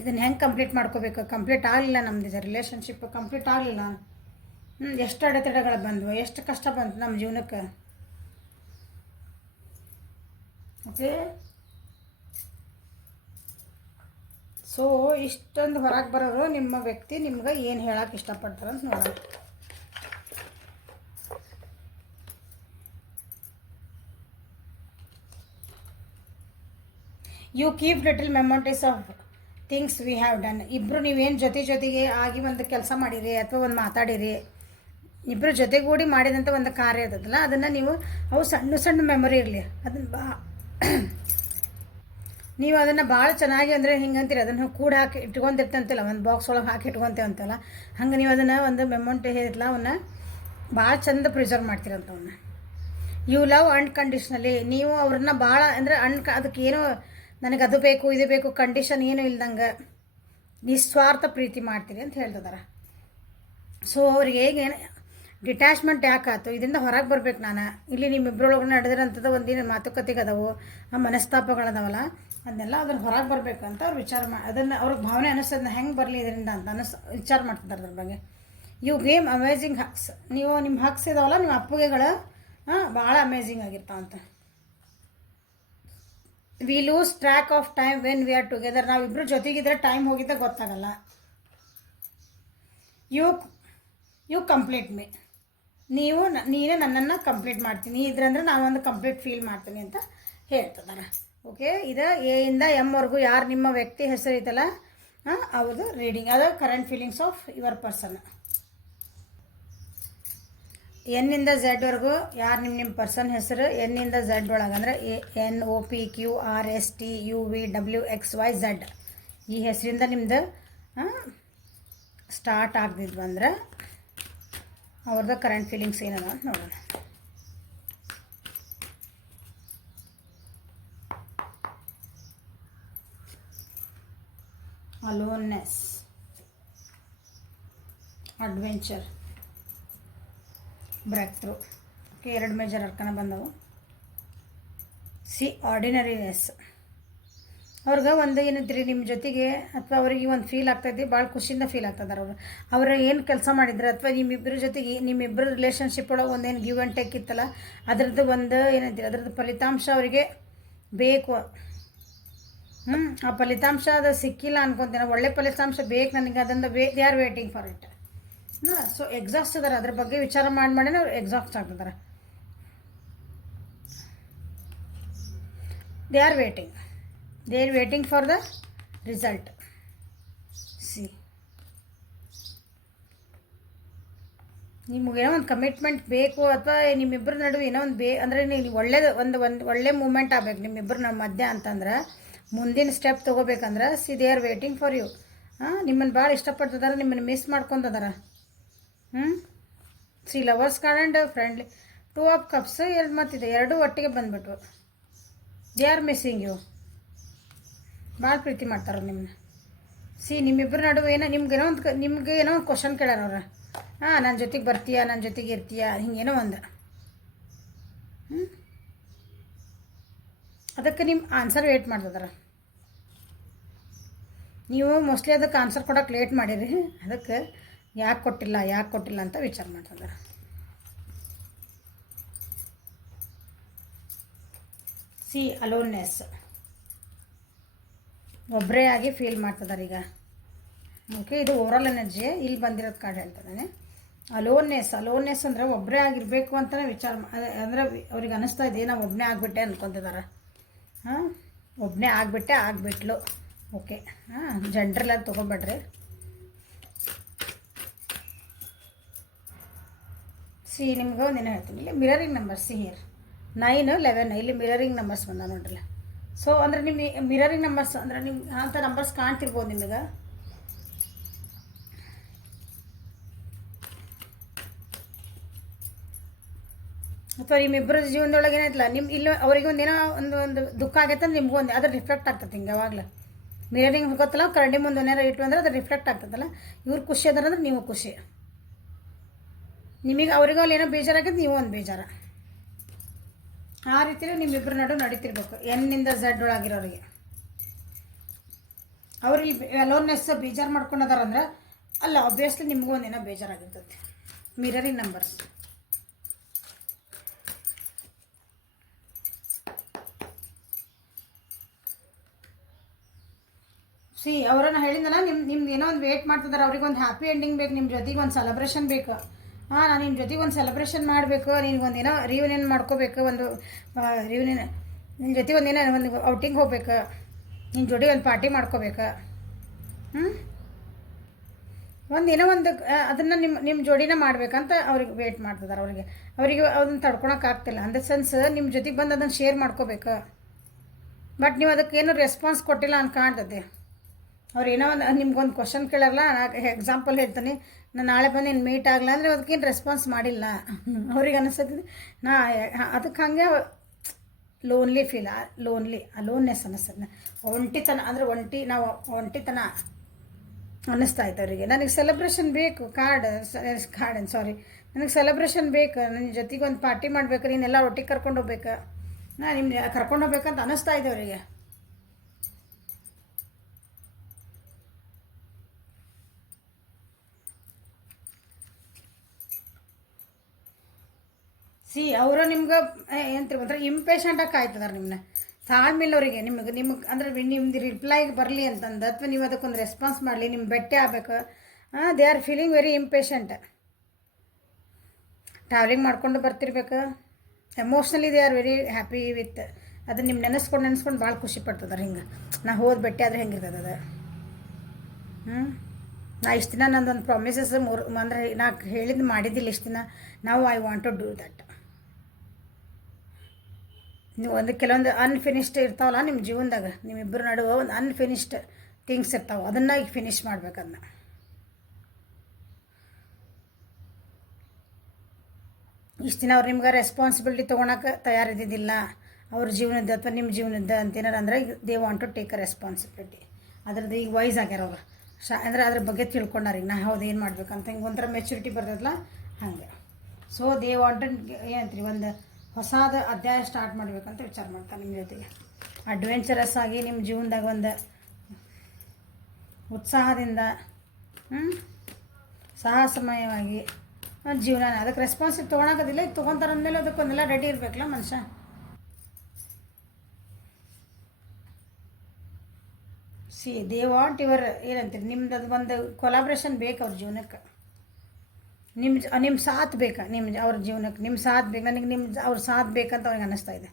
ಇದನ್ನು ಹೆಂಗೆ ಕಂಪ್ಲೀಟ್ ಮಾಡ್ಕೋಬೇಕು, ಕಂಪ್ಲೀಟ್ ಆಗಲಿಲ್ಲ ನಮ್ಮದು ರಿಲೇಷನ್ಶಿಪ್ ಕಂಪ್ಲೀಟ್ ಆಗಲಿಲ್ಲ. ಎಷ್ಟು ಅಡೆತಡೆಗಳು ಬಂದವು, ಎಷ್ಟು ಕಷ್ಟ ಬಂತು ನಮ್ಮ ಜೀವನಕ್ಕೆ. ಓಕೆ, ಸೊ ಇಷ್ಟೊಂದು ಹೊರಗೆ ಬರೋರು ನಿಮ್ಮ ವ್ಯಕ್ತಿ ನಿಮ್ಗೆ ಏನು ಹೇಳಕ್ಕೆ ಇಷ್ಟಪಡ್ತಾರೆ ಅಂತ ನೋಡೋಣ. You keep little memories of things we have done. ಇಬ್ಬರು ನೀವೇನು ಜೊತೆಗೆ ಆಗಿ ಒಂದು ಕೆಲಸ ಮಾಡಿರಿ ಅಥವಾ ಒಂದು ಮಾತಾಡಿರಿ, ಇಬ್ಬರು ಜೊತೆಗೂಡಿ ಮಾಡಿದಂಥ ಒಂದು ಕಾರ್ಯ ಇರ್ತದಲ್ಲ, ಅದನ್ನು ನೀವು ಅವು ಸಣ್ಣ ಮೆಮೊರಿ ಇರಲಿ, ಅದನ್ನು ನೀವು ಅದನ್ನು ಭಾಳ ಚೆನ್ನಾಗಿ ಅಂದರೆ ಹಿಂಗಂತೀರಿ, ಅದನ್ನು ಕೂಡ ಹಾಕಿ ಇಟ್ಕೊಂತಿರ್ತಂತಿಲ್ಲ, ಒಂದು ಬಾಕ್ಸ್ ಒಳಗೆ ಹಾಕಿ ಇಟ್ಕೊತೇವೆ ಅಂತಲ್ಲ, ಹಂಗೆ ನೀವು ಅದನ್ನು ಒಂದು ಮೆಮೊಂಟಿ ಹೇಳಿಲ್ಲ, ಅವನ್ನ ಭಾಳ ಚಂದ ಪ್ರಿಸರ್ವ್ ಮಾಡ್ತೀರಂತವನ್ನ. You love unconditionally. ನೀವು ಅವ್ರನ್ನ ಭಾಳ ಅಂದರೆ ಅದಕ್ಕೇನೋ ನನಗೆ ಅದು ಬೇಕು ಇದು ಬೇಕು ಕಂಡೀಷನ್ ಏನೂ ಇಲ್ದಂಗೆ ನಿಸ್ವಾರ್ಥ ಪ್ರೀತಿ ಮಾಡ್ತೀರಿ ಅಂತ ಹೇಳ್ತಿದ್ದಾರೆ. ಸೊ ಅವ್ರಿಗೆ ಹೇಗೆ ಡಿಟ್ಯಾಚ್ಮೆಂಟ್ ಯಾಕಾಯ್ತು, ಇದರಿಂದ ಹೊರಗೆ ಬರ್ಬೇಕು ನಾನು. ಇಲ್ಲಿ ನಿಮ್ಮಿಬ್ಬರೊಳಗೆ ನಡೆದಿರೋಂಥದ್ದು ಒಂದಿನ ಮಾತುಕತೆಗೆ ಅದಾವು, ಆ ಮನಸ್ತಾಪಗಳದಾವಲ್ಲ, ಅದನ್ನೆಲ್ಲ ಅದ್ರ ಹೊರಗೆ ಬರಬೇಕಂತ ಅವ್ರು ವಿಚಾರ ಅದನ್ನು ಅವ್ರಿಗೆ ಭಾವನೆ ಅನ್ನಿಸ್ತದನ್ನ ಹೆಂಗೆ ಬರಲಿ ಇದರಿಂದ ಅಂತ ವಿಚಾರ ಮಾಡ್ತಿದ್ದಾರೆ ಅದ್ರ ಬಗ್ಗೆ. You gave amazing hugs. ನೀವು ನಿಮ್ಮ ಹಕ್ಸ್ ಇದಾವಲ್ಲ, ನಿಮ್ಮ ಅಪ್ಪುಗೆಗಳು ಭಾಳ ಅಮೇಝಿಂಗ್ ಆಗಿರ್ತಾವಂತ. We lose track of time when we are together. ನಾವಿಬ್ಬರು ಜೊತೆಗಿದ್ರೆ ಟೈಮ್ ಹೋಗಿದ್ದೆ ಗೊತ್ತಾಗಲ್ಲ. You complete me. ನೀನೇ ನನ್ನನ್ನು ಕಂಪ್ಲೀಟ್ ಮಾಡ್ತೀನಿ, ಇದ್ರಂದ್ರೆ ನಾವೊಂದು ಕಂಪ್ಲೀಟ್ ಫೀಲ್ ಮಾಡ್ತೀನಿ ಅಂತ ಹೇಳ್ತಿದ್ದಾರೆ. ಓಕೆ, ಇದು ಎ ಇಂದ ಎಮ್ವರೆಗೂ ಯಾರು ನಿಮ್ಮ ವ್ಯಕ್ತಿ ಹೆಸರು ಐತಲ್ಲ ಅವ್ರದ್ದು ರೀಡಿಂಗ್, ಅದು current feelings of your person. ಎನ್ನಿಂದ ಝೆಡ್ವರೆಗೂ ಯಾರು ನಿಮ್ಮ ಪರ್ಸನ್ ಹೆಸರು ಎನ್ನಿಂದ ಝೆಡ್ ಒಳಗೆ ಅಂದರೆ NOPQRSTUVWXYZ ಈ ಹೆಸರಿಂದ ನಿಮ್ದು ಸ್ಟಾರ್ಟ್ ಆಗ್ತಿದ್ವು ಅಂದ್ರೆ ಅವ್ರದ್ದು ಕರೆಂಟ್ ಫೀಲಿಂಗ್ಸ್ ಏನದ ಅಂತ ನೋಡೋಣ. Aloneness, adventure, breakthrough. Okay, 2 major arcana ಬಂದವು. ಆರ್ಡಿನರಿನೆಸ್. ಅವ್ರಿಗೆ ಒಂದು ಏನಿದ್ರಿ ನಿಮ್ಮ ಜೊತೆಗೆ ಅಥವಾ ಅವ್ರಿಗೆ ಒಂದು ಫೀಲ್ ಆಗ್ತೈತಿ, ಭಾಳ ಖುಷಿಯಿಂದ ಫೀಲ್ ಆಗ್ತದಾರೆ ಅವರು ಏನು ಕೆಲಸ ಮಾಡಿದ್ರೆ ಅಥವಾ ನಿಮ್ಮಿಬ್ಬರ ಜೊತೆಗೆ ನಿಮ್ಮಿಬ್ಬರ ರಿಲೇಷನ್ಶಿಪ್ ಒಳಗೆ ಒಂದೇನು ಗಿವ್ ಆ್ಯಂಡ್ ಟೇಕ್ ಇತ್ತಲ್ಲ, ಅದರದ್ದು ಒಂದು ಏನಂತೀರಿ ಅದರದ್ದು ಫಲಿತಾಂಶ ಅವರಿಗೆ ಬೇಕು. ಆ ಫಲಿತಾಂಶ ಅದು ಸಿಕ್ಕಿಲ್ಲ ಅನ್ಕೊತೀನಿ, ಒಳ್ಳೆ ಫಲಿತಾಂಶ ಬೇಕು ನನಗೆ, ಅದನ್ನು they are waiting for it. So exhaust ಇದಾರೆ, ಅದ್ರ ಬಗ್ಗೆ ವಿಚಾರ ಮಾಡಿ ಅವ್ರು ಎಕ್ಸಾಸ್ಟ್ ಆಗ್ತಿದ್ದಾರೆ. They are waiting for the result. ನಿಮಗೇನೋ ಒಂದು ಕಮಿಟ್ಮೆಂಟ್ ಬೇಕು ಅಥವಾ ನಿಮ್ಮಿಬ್ಬರ ನಡುವೆ ಏನೋ ಒಂದು ಅಂದರೆ ನೀವು ಒಳ್ಳೇದು ಒಂದು ಒಳ್ಳೆ ಮೂಮೆಂಟ್ ಆಗಬೇಕು ನಿಮ್ಮಿಬ್ಬರ ಮಧ್ಯ ಅಂತಂದ್ರೆ, ಮುಂದಿನ ಸ್ಟೆಪ್ ತೊಗೋಬೇಕಂದ್ರೆ they are waiting for you. ನಿಮ್ಮನ್ನು ಭಾಳ ಇಷ್ಟಪಡ್ತಿದ್ದಾರೆ, ನಿಮ್ಮನ್ನು ಮಿಸ್ ಮಾಡ್ಕೊತಿದ್ದಾರೆ. Lovers card and friendly 2 of cups, 2 ಮತ್ತಿದೆ, 2 ಒಟ್ಟಿಗೆ ಬಂದ್ಬಿಟ್ವು. They are missing you. ಭಾಳ ಪ್ರೀತಿ ಮಾಡ್ತಾರೆ ನಿಮ್ಮನ್ನ. ನಿಮ್ಮಿಬ್ಬರ ನಡುವೆ ನಿಮ್ಗೆ ಏನೋ ಒಂದು ಕ್ವಶನ್ ಕೇಳ್ಯಾರ ಅವ್ರು. ನನ್ನ ಜೊತೆಗೆ ಬರ್ತೀಯಾ, ನನ್ನ ಜೊತೆಗೆ ಇರ್ತೀಯಾ, ಹಿಂಗೇನೋ ಒಂದು. ಅದಕ್ಕೆ ನಿಮ್ಮ ಆನ್ಸರ್ ವೇಟ್ ಮಾಡ್ತಿದಾರೆ. ನೀವು ಮೋಸ್ಟ್ಲಿ ಅದಕ್ಕೆ ಆನ್ಸರ್ ಕೊಡೋಕೆ ಲೇಟ್ ಮಾಡಿರಿ, ಅದಕ್ಕೆ ಯಾಕೆ ಕೊಟ್ಟಿಲ್ಲ ಅಂತ ವಿಚಾರ ಮಾಡ್ತಿದ್ದಾರೆ. ಅಲೋನ್ನೆಸ್. ಒಬ್ಬರೇ ಆಗಿ ಫೀಲ್ ಮಾಡ್ತಿದ್ದಾರೆ ಈಗ. ಓಕೆ, ಇದು ಓವರಾಲ್ ಎನರ್ಜಿ. ಇಲ್ಲಿ ಬಂದಿರೋದು ಕಾರ್ಡ್ ಹೇಳ್ತಿದ್ದಾನೆ. ಅಲೋನ್ನೆಸ್ ಅಂದರೆ ಒಬ್ಬರೇ ಆಗಿರಬೇಕು ಅಂತಲೇ ವಿಚಾರ ಅಂದರೆ ಅವ್ರಿಗೆ ಅನ್ನಿಸ್ತಾ ಇದೆ, ನಾವು ಒಬ್ಬನೇ ಆಗಿಬಿಟ್ಟೆ ಅಂದ್ಕೊತಿದ್ದಾರೆ. ಒಬ್ಬನೇ ಆಗಿಬಿಟ್ಲು. ಓಕೆ, ಜನ್ರಲ್ಲಾಗಿ ತೊಗೊಬೇಡ್ರಿ. ಸಿ ನಿಮ್ಗೆ ಒಂದಿನ ಹೇಳ್ತೀನಿ ಇಲ್ಲಿ ಮಿರರಿಂಗ್ ನಂಬರ್ಸ್ ಸಿ ಹಿಯರ್ 9 11 ಇಲ್ಲಿ ಮಿರರಿಂಗ್ ನಂಬರ್ಸ್ ಬಂದ ನೋಡ್ರಲ್ಲ. ಸೊ ಅಂದರೆ ನಿಮ್ಮ ಮಿರರಿಂಗ್ ನಂಬರ್ಸ್ ಅಂದರೆ ನಿಮ್ಮ ಅಂಥ ನಂಬರ್ಸ್ ಕಾಣ್ತಿರ್ಬೋದು ನಿಮಗೆ. ಅಥವಾ ನಿಮ್ಮಿಬ್ಬರ ಜೀವನದೊಳಗೆ ಏನಾಯ್ತಲ್ಲ ನಿಮ್ಮ ಇಲ್ಲ ಅವ್ರಿಗೆ ಒಂದೇನೋ ಒಂದು ದುಃಖ ಆಗೈತೆ ಅಂದ್ರೆ ನಿಮ್ಗೂ ಒಂದು ಅದ್ರ ರಿಫ್ಲೆಕ್ಟ್ ಆಗ್ತದೆ ಹಿಂಗೆ ಯಾವಾಗಲೂ. ಮಿರರಿಂಗ್ ಹೋಗುತ್ತಲ್ಲ ಕರಡಿ ಮುಂದೆ ಏನಾರು ಇಟ್ಟು ಅಂದ್ರೆ ಅದು ರಿಫ್ಲೆಕ್ಟ್ ಆಗ್ತದಲ್ಲ. ಇವ್ರು ಖುಷಿ ಅದಾರ ಅಂದ್ರೆ ನೀವು ಖುಷಿ, ನಿಮಗೆ ಅವ್ರಿಗೂ ಅಲ್ಲಿ ಏನೋ ಬೇಜಾರಾಗಿದ್ದು ನೀವು ಒಂದು ಬೇಜಾರ. ಆ ರೀತಿಯಲ್ಲಿ ನಿಮ್ಮಿಬ್ಬರ ನಡು ನಡೀತಿರ್ಬೇಕು ಎನ್ನಿಂದ ಝಡ್ ಒಳಗಿರೋರಿಗೆ. ಅವ್ರಿಗೆ ಅಲೋನ್ನೆಸ್ ಬೇಜಾರು ಮಾಡ್ಕೊಂಡದಾರಂದ್ರೆ ಅಲ್ಲ ಆಬ್ವಿಯಸ್ಲಿ ನಿಮಗೂ ಒಂದೇನೋ ಬೇಜಾರಾಗಿರ್ತದೆ. ಮಿರರಿಂಗ್ ನಂಬರ್ಸ್ ಸಿ ಅವರನ್ನು ಹೇಳಿದ್ನಲ್ಲ ನಿಮ್ದು ಏನೋ ಒಂದು ವೇಟ್ ಮಾಡ್ತಿದ್ದಾರೆ. ಅವ್ರಿಗೆ ಒಂದು ಹ್ಯಾಪಿ ಎಂಡಿಂಗ್ ಬೇಕು, ನಿಮ್ಮ ಜೊತೆಗೆ ಒಂದು ಸೆಲೆಬ್ರೇಷನ್ ಬೇಕು. ನಾನು ನಿಮ್ಮ ಜೊತೆಗೆ ಒಂದು ಸೆಲೆಬ್ರೇಷನ್ ಮಾಡಬೇಕು, ನಿನಗೊಂದೇನೋ ರಿಯೂನಿಯನ್ ಮಾಡ್ಕೋಬೇಕು, ಒಂದು ರಿಯೂನಿಯನ್ ನಿನ್ನ ಜೊತೆಗೆ ಒಂದೇನೋ ಒಂದು ಔಟಿಂಗ್ ಹೋಗ್ಬೇಕು, ನಿನ್ನ ಜೊತೆ ಒಂದು ಪಾರ್ಟಿ ಮಾಡ್ಕೋಬೇಕು. ಒಂದೇನೋ ಒಂದು ಅದನ್ನು ನಿಮ್ಮ ಜೋಡಿನ ಮಾಡ್ಬೇಕಂತ ಅವ್ರಿಗೆ ವೇಟ್ ಮಾಡ್ತಿದ್ದಾರೆ. ಅವರಿಗೆ ಅದನ್ನು ತಡ್ಕೊಳಕ್ಕಾಗ್ತಿಲ್ಲ. ಅಂದ ಸೆನ್ಸ್ ನಿಮ್ಮ ಜೊತೆಗೆ ಬಂದು ಅದನ್ನು ಶೇರ್ ಮಾಡ್ಕೋಬೇಕು. ಬಟ್ ನೀವು ಅದಕ್ಕೇನು ರೆಸ್ಪಾನ್ಸ್ ಕೊಟ್ಟಿಲ್ಲ ಅಂತ ಕಾಣ್ತದೆ. ಅವ್ರು ಏನೋ ಒಂದು ನಿಮ್ಗೊಂದು ಕ್ವಶನ್ ಕೇಳಾರಲ್ಲ, ಎಕ್ಸಾಂಪಲ್ ಹೇಳ್ತೀನಿ, ನಾನು ನಾಳೆ ಬಂದು ನೀನು ಮೀಟ್ ಆಗಲ್ಲ ಅಂದರೆ ಅದಕ್ಕೇನು ರೆಸ್ಪಾನ್ಸ್ ಮಾಡಿಲ್ಲ. ಅವ್ರಿಗೆ ಅನಿಸ್ತದೆ ಅದಕ್ಕೆ ಹಾಗೆ ಲೋನ್ಲಿ ಫೀಲ್, ಲೋನ್ನೆಸ್ ಅನ್ನಿಸ್ತದೆ. ಒಂಟಿತನ ಅಂದರೆ ನಾವು ಒಂಟಿತನ ಅನ್ನಿಸ್ತಾ ಇತ್ತು ಅವರಿಗೆ. ನನಗೆ ಸೆಲೆಬ್ರೇಷನ್ ಬೇಕು, ನನಗೆ ಸೆಲೆಬ್ರೇಷನ್ ಬೇಕು, ನನ್ನ ಜೊತೆಗೆ ಒಂದು ಪಾರ್ಟಿ ಮಾಡಬೇಕು, ನೀನೆಲ್ಲ ಒಟ್ಟಿಗೆ ಕರ್ಕೊಂಡು ಹೋಗ್ಬೇಕು, ನಿಮ್ಗೆ ಕರ್ಕೊಂಡು ಹೋಗ್ಬೇಕಂತ ಅನ್ನಿಸ್ತಾ ಇದೆ ಅವರಿಗೆ. ಸಿ ಅವರು ನಿಮ್ಗೆ ಏನಂತೀರಿ ಅಂದ್ರೆ ಇಂಪೇಷಂಟಾಗಿ ಕಾಯ್ತದಾರೆ ನಿಮ್ಮನ್ನ. ತಾಳ್ಮಿಲ್ಲವರಿಗೆ ನಿಮಗೆ ಅಂದ್ರೆ ನಿಮ್ದು ರಿಪ್ಲೈಗೆ ಬರಲಿ ಅಂತಂದು ಅಥವಾ ನೀವು ಅದಕ್ಕೊಂದು ರೆಸ್ಪಾನ್ಸ್ ಮಾಡಲಿ, ನಿಮ್ಮ ಭೇಟಿ ಆಗಬೇಕು. They are feeling very impatient. Travelling ಮಾಡ್ಕೊಂಡು ಬರ್ತಿರ್ಬೇಕು, emotionally they are very happy with ಅದನ್ನು ನಿಮ್ಮ ನೆನೆಸ್ಕೊಂಡು ಭಾಳ ಖುಷಿ ಪಡ್ತದಾರೆ. ಹಿಂಗೆ ನಾ ಹೋದ ಭೇಟಿ ಆದರೆ ಹೆಂಗಿರ್ತದೆ ಅದು. ನಾ ಇಷ್ಟು ದಿನ ನಂದೊಂದು ಪ್ರಾಮಿಸಸ್ ಅಂದರೆ ನಾ ಹೇಳಿದ್ದು ಮಾಡಿದ್ದಿಲ್ಲ ಇಷ್ಟು ದಿನ. ನಾವು I want to do that. ನೀವು ಕೆಲವೊಂದು ಅನ್ಫಿನಿಶ್ಡ್ ಇರ್ತಾವಲ್ಲ ನಿಮ್ಮ ಜೀವನದಾಗ, ನಿಮ್ಮಿಬ್ಬರ ನಡುವೆ ಒಂದು ಅನ್ಫಿನಿಶ್ಡ್ ಥಿಂಗ್ಸ್ ಇರ್ತಾವೆ, ಅದನ್ನು ಈಗ ಫಿನಿಷ್ ಮಾಡ್ಬೇಕದನ್ನ. ಇಷ್ಟು ದಿನ ಅವ್ರು ನಿಮ್ಗೆ ರೆಸ್ಪಾನ್ಸಿಬಿಲಿಟಿ ತೊಗೊಳಕ್ಕೆ ತಯಾರಿದ್ದಿದ್ದಿಲ್ಲ ಅವ್ರ ಜೀವನದ್ದು ಅಥವಾ ನಿಮ್ಮ ಜೀವನದ್ದು ಅಂತೇನಾರು ಅಂದರೆ they want to take a responsibility. ಅದ್ರದ್ದು ಈಗ ವೈಸ್ ಆಗ್ಯಾರ ಅವ್ರು ಅಂದರೆ ಅದ್ರ ಬಗ್ಗೆ ತಿಳ್ಕೊಂಡಾರ. ಈಗ ನಾ ಹೌದು ಏನು ಮಾಡ್ಬೇಕಂತ ಹಿಂಗೆ ಒಂಥರ ಮೆಚುರಿಟಿ ಬರ್ತದಲ್ಲ ಹಂಗೆ. ಸೊ ದೇ ವಾಂಟೆಡ್ ಏನಂತೀರಿ ಒಂದು ಹೊಸದ ಅಧ್ಯಾಯ ಸ್ಟಾರ್ಟ್ ಮಾಡಬೇಕಂತ ವಿಚಾರ ಮಾಡ್ತಾರೆ ನಿಮ್ಮ ಜೊತೆಗೆ. ಅಡ್ವೆಂಚರಸ್ ಆಗಿ ನಿಮ್ಮ ಜೀವನದಾಗ ಒಂದು ಉತ್ಸಾಹದಿಂದ ಸಾಹಸಮಯವಾಗಿ ಒಂದು ಜೀವನ. ಅದಕ್ಕೆ ರೆಸ್ಪಾನ್ಸಿಬ್ ತೊಗೊಳಕೋದಿಲ್ಲ, ಈಗ ತೊಗೊತಾರೆ ಅಂದಮೇಲೆ ಅದಕ್ಕೊಂದೆಲ್ಲ ರೆಡಿ ಇರಬೇಕಲ್ಲ ಮನುಷ್ಯ. ಸಿ ದೇ ವಾಂಟ್ ಯುವರ್ ಏನಂತೀರಿ ನಿಮ್ದು ಅದು ಒಂದು ಕೊಲಾಬ್ರೇಷನ್ ಬೇಕು ಅವ್ರ ಜೀವನಕ್ಕೆ. ನಿಮ್ಮ ಸಾಥ್ ಬೇಕಾ, ಅವ್ರ ಜೀವನಕ್ಕೆ ನಿಮ್ಮ ಸಾಥ್ ಬೇಕು. ನನಗೆ ಅವ್ರ ಸಾಥ್ ಬೇಕಂತ ಅವ್ರಿಗೆ ಅನ್ನಿಸ್ತಾ ಇದೆ.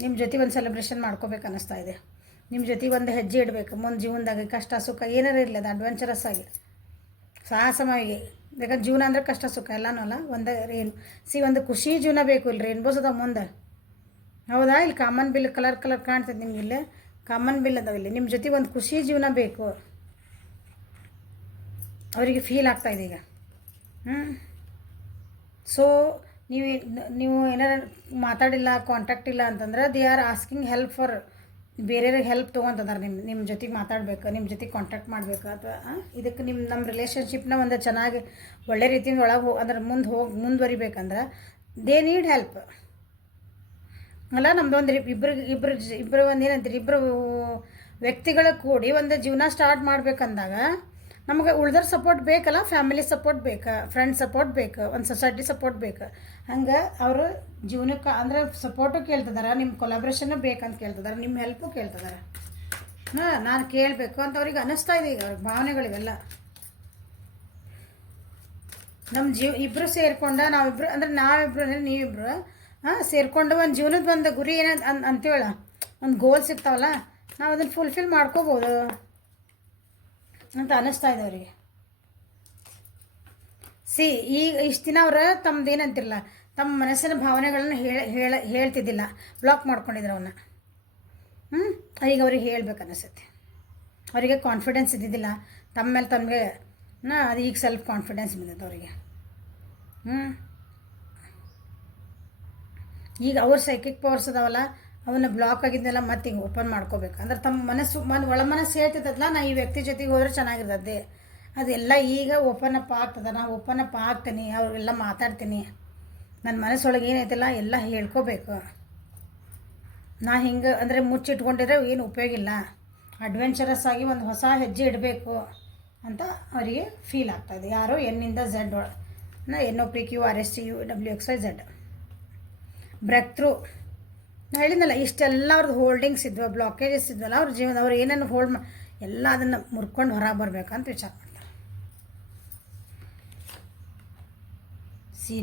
ನಿಮ್ಮ ಜೊತೆ ಒಂದು ಸೆಲೆಬ್ರೇಷನ್ ಮಾಡ್ಕೋಬೇಕು ಅನ್ನಿಸ್ತಾ ಇದೆ. ನಿಮ್ಮ ಜೊತೆಗೆ ಒಂದು ಹೆಜ್ಜೆ ಇಡಬೇಕು ಮುಂದೆ ಜೀವನದಾಗ. ಕಷ್ಟ ಸುಖ ಏನಾರು ಇರಲಿ ಅದು ಅಡ್ವೆಂಚರಸ್ ಆಗಿ ಸಾಹಸವಾಗಿ. ಯಾಕಂದ್ರೆ ಜೀವನ ಅಂದರೆ ಕಷ್ಟ ಸುಖ ಎಲ್ಲನೂ ಅಲ್ಲ. ಒಂದು ಖುಷಿ ಜೀವನ ಬೇಕು. ಇಲ್ಲಿ ರೇನ್ಬೋಸ್ ಅದಾವ ಮುಂದೆ, ಹೌದಾ? ಇಲ್ಲಿ ಕಾಮನ್ ಬಿಲ್ ಕಲರ್ ಕಾಣ್ತದೆ ನಿಮ್ಗೆ. ಇಲ್ಲಿ ಕಾಮನ್ ಬಿಲ್ ಅದಾವ. ಇಲ್ಲಿ ನಿಮ್ಮ ಜೊತೆಗೆ ಒಂದು ಖುಷಿ ಜೀವನ ಬೇಕು ಅವರಿಗೆ ಫೀಲ್ ಆಗ್ತಾಯಿದೆ ಈಗ. ಸೊ ನೀವು ಏನಾರು ಮಾತಾಡಿಲ್ಲ, ಕಾಂಟ್ಯಾಕ್ಟ್ ಇಲ್ಲ ಅಂತಂದ್ರೆ they are asking help for ಬೇರೆಯವ್ರಿಗೆ ಹೆಲ್ಪ್ ತೊಗೊತದಾರೆ. ನಿಮ್ಮ ಜೊತೆಗೆ ಮಾತಾಡಬೇಕು, ನಿಮ್ಮ ಜೊತೆಗೆ ಕಾಂಟ್ಯಾಕ್ಟ್ ಮಾಡಬೇಕು. ಅಥವಾ ಇದಕ್ಕೆ ನಮ್ಮ ರಿಲೇಷನ್ಶಿಪ್ನ ಒಂದು ಚೆನ್ನಾಗಿ ಒಳ್ಳೆ ರೀತಿಯಿಂದ ಅದ್ರ ಮುಂದುವರಿಬೇಕಂದ್ರೆ ದೇ ನೀಡ್ ಹೆಲ್ಪ್ ಅಲ್ಲ. ನಮ್ಮದೊಂದು ಇಬ್ಬರು ಒಂದು ಏನಂತೀರಿ, ಇಬ್ಬರು ವ್ಯಕ್ತಿಗಳ ಕೂಡಿ ಒಂದು ಜೀವನ ಸ್ಟಾರ್ಟ್ ಮಾಡ್ಬೇಕಂದಾಗ ನಮಗೆ ಉಳ್ದರ ಸಪೋರ್ಟ್ ಬೇಕಲ್ಲ. ಫ್ಯಾಮಿಲಿ ಸಪೋರ್ಟ್ ಬೇಕು, ಫ್ರೆಂಡ್ಸ್ ಸಪೋರ್ಟ್ ಬೇಕು, ಒಂದು ಸೊಸೈಟಿ ಸಪೋರ್ಟ್ ಬೇಕು. ಹಂಗೆ ಅವರು ಜೀವನಕ್ಕೆ ಅಂದರೆ ಸಪೋರ್ಟು ಕೇಳ್ತಿದಾರೆ, ನಿಮ್ಮ ಕೊಲಾಬ್ರೇಷನ್ನು ಬೇಕಂತ ಕೇಳ್ತಿದಾರೆ, ನಿಮ್ಮ ಹೆಲ್ಪು ಕೇಳ್ತಿದಾರೆ. ನಾನು ಕೇಳಬೇಕು ಅಂತ ಅವ್ರಿಗೆ ಅನ್ನಿಸ್ತಾ ಇದೆ ಈಗ. ಅವ್ರಿಗೆ ಭಾವನೆಗಳಿವೆಲ್ಲ ನಮ್ಮ ಇಬ್ಬರು ಸೇರಿಕೊಂಡ ನಾವಿಬ್ಬರು ಅಂದರೆ ನಾವಿಬ್ಬರು ಅಂದರೆ ನೀವಿಬ್ಬರು ಸೇರಿಕೊಂಡು ಒಂದು ಜೀವನದ ಒಂದು ಗುರಿ ಏನಂತ ಅಂತೀವಲ್ಲ, ಒಂದು ಗೋಲ್ಸ್ ಇರ್ತಾವಲ್ಲ, ನಾವು ಅದನ್ನು ಫುಲ್ಫಿಲ್ ಮಾಡ್ಕೋಬೋದು ಅಂತ ಅನ್ನಿಸ್ತಾ ಇದೆ ಅವರಿಗೆ. ಸಿ ಈಗ ಇಷ್ಟು ದಿನ ಅವ್ರು ತಮ್ಮದೇನಂತಿರಲ್ಲ ತಮ್ಮ ಮನಸ್ಸಿನ ಭಾವನೆಗಳನ್ನ ಹೇಳ್ತಿದ್ದಿಲ್ಲ, ಬ್ಲಾಕ್ ಮಾಡ್ಕೊಂಡಿದ್ರು ಅವನ್ನ. ಈಗ ಅವ್ರಿಗೆ ಹೇಳ್ಬೇಕು ಅನಿಸುತ್ತೆ. ಅವರಿಗೆ ಕಾನ್ಫಿಡೆನ್ಸ್ ಇದ್ದಿದ್ದಿಲ್ಲ ತಮ್ಮ ಮೇಲೆ ತಮಗೆ, ಅದು ಈಗ ಸೆಲ್ಫ್ ಕಾನ್ಫಿಡೆನ್ಸ್ ಬಂದೈತೆ ಅವರಿಗೆ. ಈಗ ಅವ್ರ ಸೈಕಿಕ್ ಪವರ್ಸ್ ಅದಾವಲ್ಲ, ಅವನ್ನ ಬ್ಲಾಕ್ ಆಗಿದ್ದೆಲ್ಲ ಮತ್ತೆ ಹಿಂಗೆ ಓಪನ್ ಮಾಡ್ಕೋಬೇಕು. ಅಂದ್ರೆ ತಮ್ಮ ಮನಸ್ಸು ಒಳ ಮನಸ್ಸು ಹೇಳ್ತಿದ್ದಲ್ಲ, ನಾ ಈ ವ್ಯಕ್ತಿ ಜೊತೆಗೆ ಹೋದ್ರೆ ಚೆನ್ನಾಗಿರ್ತದೆ, ಅದೆಲ್ಲ ಈಗ ಓಪನ್ ಅಪ್ ಆಗ್ತದೆ. ನಾ ಓಪನ್ ಅಪ್ ಆಗ್ತೀನಿ, ಅವ್ರಿಗೆಲ್ಲ ಮಾತಾಡ್ತೀನಿ, ನನ್ನ ಮನಸ್ಸೊಳಗೆ ಏನೈತಿಲ್ಲ ಎಲ್ಲ ಹೇಳ್ಕೋಬೇಕು. ನಾ ಹಿಂಗೆ ಅಂದರೆ ಮುಚ್ಚಿಟ್ಕೊಂಡಿದ್ರೆ ಏನು ಉಪಯೋಗ ಇಲ್ಲ, ಅಡ್ವೆಂಚರಸ್ ಆಗಿ ಒಂದು ಹೊಸ ಹೆಜ್ಜೆ ಇಡಬೇಕು ಅಂತ ಅವರಿಗೆ ಫೀಲ್ ಆಗ್ತಾಯಿದೆ. ಯಾರು ಎನ್ನಿಂದ ಝೆಡ್ NOPQRSTUWXYZ ಬ್ರೇಕ್ ಥ್ರೂ. ನಾ ಹೇಳಿದ್ನಲ್ಲ, ಇಷ್ಟೆಲ್ಲ ಅವ್ರದ್ದು ಹೋಲ್ಡಿಂಗ್ಸ್ ಇದ್ವು, ಬ್ಲಾಕೇಜಸ್ ಇದ್ವಲ್ಲ ಅವ್ರ ಜೀವನ, ಅವ್ರು ಏನನ್ನು ಹೋಲ್ಡ್ ಎಲ್ಲ ಅದನ್ನು ಮುರ್ಕೊಂಡು ಹೊರಗೆ ಬರಬೇಕಂತ ವಿಚಾರ ಮಾಡ್ತಾರೆ.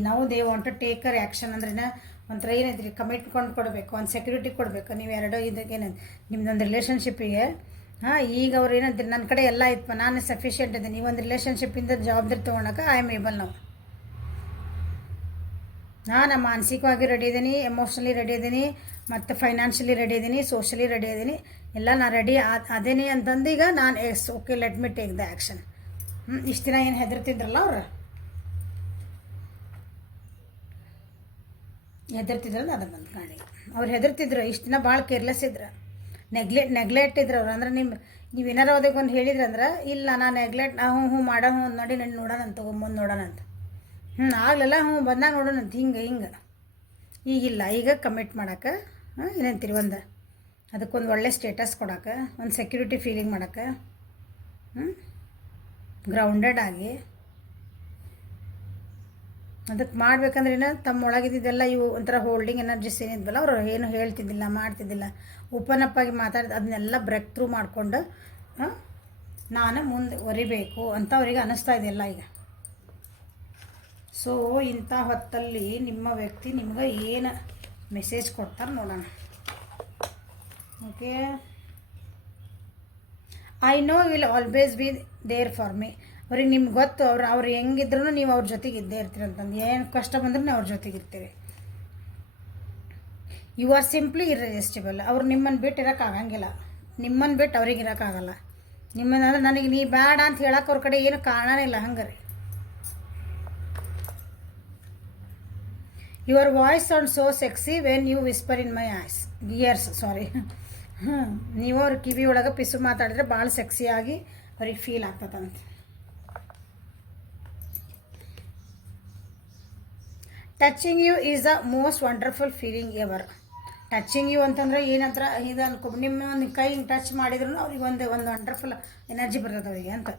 ನಾವು they want to take a action ಅಂದ್ರೆ ಒಂಥರ ಏನೈತ್ರಿ, ಕಮಿಟ್ಮೆಂಟ್ ಕೊಡಬೇಕು, ಒಂದು ಸೆಕ್ಯೂರಿಟಿ ಕೊಡಬೇಕು. ನೀವು ಎರಡು ಇದಕ್ಕೇನಂತ ನಿಮ್ದೊಂದು ರಿಲೇಷನ್ಶಿಪ್ಪಿಗೆ ಈಗ ಅವ್ರು ಏನಂತೀರಿ, ನನ್ನ ಕಡೆ ಎಲ್ಲ ಇತ್ತಪ್ಪ, ನಾನು ಸಫಿಷಿಯೆಂಟ್ ಇದೆ, ನೀವೊಂದು ರಿಲೇಷನ್ಶಿಪ್ಪಿಂದ ಜವಾಬ್ದಾರಿ ತೊಗೊಳಕ್ಕೆ ಐ ಆಮ್ ಏಬಲ್. ನಾನು ಮಾನಸಿಕವಾಗಿ ರೆಡಿ ಇದ್ದೀನಿ, ಎಮೋಷ್ನಲಿ ರೆಡಿ ಇದ್ದೀನಿ, ಮತ್ತು ಫೈನಾನ್ಷಿಯಲಿ ರೆಡಿ ಇದ್ದೀನಿ, ಸೋಷಲಿ ರೆಡಿ ಇದ್ದೀನಿ, ಎಲ್ಲ ನಾನು ರೆಡಿ ಅದೇನಿ ಅಂತಂದು ಈಗ ನಾನು okay let me take the action. ಇಷ್ಟು ದಿನ ಏನು ಹೆದರ್ತಿದ್ರಲ್ಲ ಹೆದರ್ತಿದ್ರಲ್ಲ ಅದು ಬಂದು ಕಾಣಿ. ಅವ್ರು ಹೆದರ್ತಿದ್ರು, ಇಷ್ಟು ದಿನ ಭಾಳ ಕೇರ್ಲೆಸ್ ಇದ್ರು, ನೆಗ್ಲೆಕ್ಟ್ ಇದ್ರು ಅವ್ರು. ಅಂದ್ರೆ ನೀವು ಏನಾರು ಅದಕ್ಕೆ ಒಂದು ಹೇಳಿದ್ರಿ ಅಂದ್ರೆ, ಇಲ್ಲ ನಾನು ನೆಗ್ಲೆಕ್ಟ್, ಹ್ಞೂ ಮಾಡೋ ನೋಡಿ ನಾನು ನೋಡೋಣ ಅಂತ, ಮುಂದೆ ನೋಡೋಣ ಅಂತ, ಆಗಲಿಲ್ಲ ಬಂದಾಗ ನೋಡೋಣ ಅಂತ, ಹಿಂಗೆ ಈಗಿಲ್ಲ. ಈಗ ಕಮಿಟ್ ಮಾಡೋಕೆ ಏನಂತೀರಿ, ಅದಕ್ಕೊಂದು ಒಳ್ಳೆ ಸ್ಟೇಟಸ್ ಕೊಡೋಕೆ, ಒಂದು ಸೆಕ್ಯೂರಿಟಿ ಫೀಲಿಂಗ್ ಮಾಡೋಕೆ, ಗ್ರೌಂಡೆಡ್ ಆಗಿ ಅದಕ್ಕೆ ಮಾಡ್ಬೇಕಂದ್ರೆ ತಮ್ಮ ಒಳಗಿದ್ದೆಲ್ಲ ಇವು ಒಂಥರ ಹೋಲ್ಡಿಂಗ್ ಎನರ್ಜಿಸ್ ಏನಿದ್ವಲ್ಲ, ಅವರು ಏನು ಹೇಳ್ತಿದ್ದಿಲ್ಲ, ಮಾಡ್ತಿದ್ದಿಲ್ಲ, ಓಪನ್ ಅಪ್ ಆಗಿ ಅದನ್ನೆಲ್ಲ ಬ್ರೇಕ್ ಥ್ರೂ ಮಾಡಿಕೊಂಡು ನಾನು ಮುಂದೆ ಒರಿಬೇಕು ಅಂತ ಅವರಿಗೆ ಅನ್ನಿಸ್ತಾ ಇದೆಯಲ್ಲ ಈಗ. ಸೊ ಇಂಥ ಹೊತ್ತಲ್ಲಿ ನಿಮ್ಮ ವ್ಯಕ್ತಿ ನಿಮ್ಗೆ ಏನು ಮೆಸೇಜ್ ಕೊಡ್ತಾರೆ ನೋಡೋಣ. Okay, I know will always be there for me. ಅವ್ರಿಗೆ ನಿಮ್ಗೆ ಗೊತ್ತು, ಅವ್ರು ಹೆಂಗಿದ್ರು ನೀವು ಅವ್ರ ಜೊತೆಗೆ ಇದ್ದೇ ಇರ್ತೀರಿ ಅಂತಂದು, ಏನು ಕಷ್ಟ ಬಂದ್ರೂ ಅವ್ರ ಜೊತೆಗೆ ಇರ್ತೀರಿ. You are simply irresistible. ಅವ್ರು ನಿಮ್ಮನ್ನು ಬಿಟ್ಟು ಇರೋಕ್ಕಾಗಂಗಿಲ್ಲ, ನಿಮ್ಮನ್ನು ಬಿಟ್ಟು ಅವ್ರಿಗೆ ಇರೋಕ್ಕಾಗಲ್ಲ. ನಿಮ್ಮನ್ನು ಅಂದ್ರೆ ನನಗೆ ನೀ ಬೇಡ ಅಂತ ಹೇಳಕ್ಕೆ ಅವ್ರ ಕಡೆ ಏನು ಕಾರಣನೇ ಇಲ್ಲ. ಹಂಗೆ ರೀ, your voice sound so sexy when you whisper in my ears. Sorry, ನೀವು ಅವ್ರ ಕಿವಿ ಒಳಗೆ ಪಿಸು ಮಾತಾಡಿದ್ರೆ ಭಾಳ ಸೆಕ್ಸಿಯಾಗಿ ಅವ್ರಿಗೆ ಫೀಲ್ ಆಗ್ತದಂತೆ. Touching you is the most wonderful feeling ever. Touching you ಅಂತಂದ್ರೆ ಏನಂದ್ರೆ ಇದು ಅನ್ಕೊ, ನಿಮ್ಮ ಒಂದು ಕೈ ಹಿಂಗೆ ಟಚ್ ಮಾಡಿದ್ರು ಅವ್ರಿಗೆ ಒಂದು ವಂಡರ್ಫುಲ್ ಎನರ್ಜಿ ಬರ್ತದೆ ಅವರಿಗೆ ಅಂತ,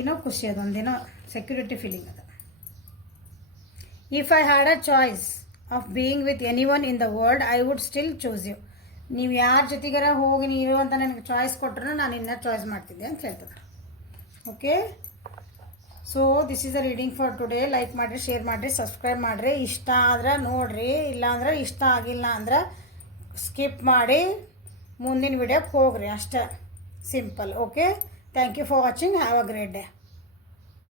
ಏನೋ ಖುಷಿ ಅದು, ಒಂದೇನೋ ಸೆಕ್ಯೂರಿಟಿ ಫೀಲಿಂಗ್ ಅದು. If I had a choice of being with anyone in the world I would still choose you. ನೀವು ಯಾರ ಜೊತೆಗಾರ ಹೋಗಿ ನೀರು ಅಂತ ನನಗೆ ಚಾಯ್ಸ್ ಕೊಟ್ಟರು ನಾನು ಇನ್ನೂ ಚಾಯ್ಸ್ ಮಾಡ್ತಿದ್ದೆ ಅಂತ ಹೇಳ್ತದೆ. Okay, so this is a reading for today. Like ಮಾಡಿರಿ, ಶೇರ್ ಮಾಡಿರಿ, ಸಬ್ಸ್ಕ್ರೈಬ್ ಮಾಡಿರಿ. ಇಷ್ಟ ಆದ್ರೆ ನೋಡಿರಿ, ಇಲ್ಲಾಂದ್ರೆ ಇಷ್ಟ ಆಗಿಲ್ಲ ಅಂದ್ರೆ ಸ್ಕಿಪ್ ಮಾಡಿ ಮುಂದಿನ ವಿಡಿಯೋಕ್ಕೆ ಹೋಗ್ರಿ, ಅಷ್ಟೇ simple. Okay, thank you for watching. Have a great day.